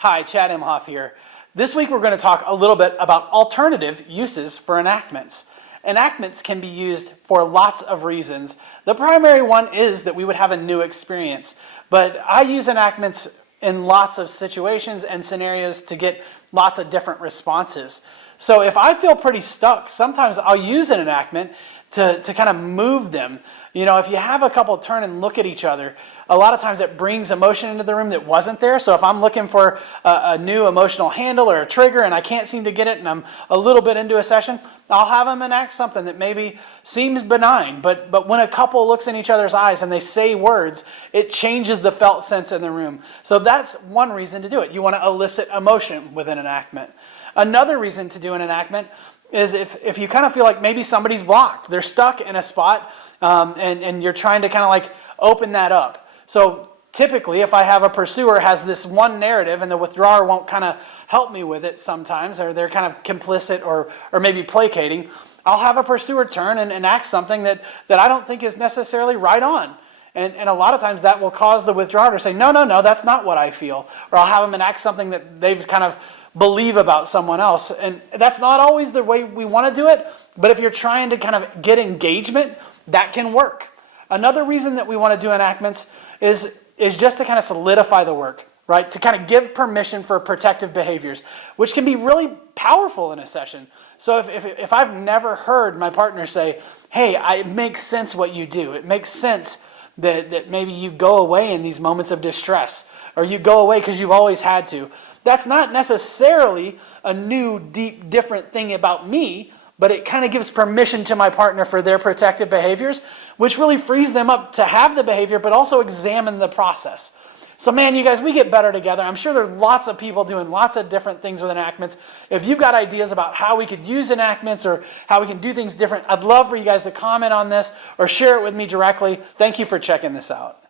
Hi, Chad Imhoff here. This week we're going to talk a little bit about alternative uses for enactments. Enactments can be used for lots of reasons. The primary one is that we would have a new experience. But I use enactments in lots of situations and scenarios to get lots of different responses. So if I feel pretty stuck, sometimes I'll use an enactment to kind of move them. You know, if you have a couple turn and look at each other, a lot of times it brings emotion into the room that wasn't there. So if I'm looking for a new emotional handle or a trigger and I can't seem to get it and I'm a little bit into a session, I'll have them enact something that maybe seems benign. But when a couple looks in each other's eyes and they say words, it changes the felt sense in the room. So that's one reason to do it. You want to elicit emotion with an enactment. Another reason to do an enactment is if you kind of feel like maybe somebody's blocked. They're stuck in a spot and you're trying to kind of like open that up. So typically if I have a pursuer has this one narrative and the withdrawer won't kind of help me with it sometimes, or they're kind of complicit or maybe placating, I'll have a pursuer turn and enact something that I don't think is necessarily right on. And a lot of times that will cause the withdrawer to say, no, that's not what I feel. Or I'll have them enact something that they've kind of believe about someone else. And that's not always the way we want to do it, but if you're trying to kind of get engagement, that can work. Another reason that we want to do enactments is just to kind of solidify the work, right? To kind of give permission for protective behaviors, which can be really powerful in a session. So if I've never heard my partner say, hey, it makes sense what you do. It makes sense that maybe you go away in these moments of distress, or you go away because you've always had to. That's not necessarily a new, deep, different thing about me, but it kind of gives permission to my partner for their protective behaviors, which really frees them up to have the behavior, but also examine the process. So man, you guys, we get better together. I'm sure there are lots of people doing lots of different things with enactments. If you've got ideas about how we could use enactments or how we can do things different, I'd love for you guys to comment on this or share it with me directly. Thank you for checking this out.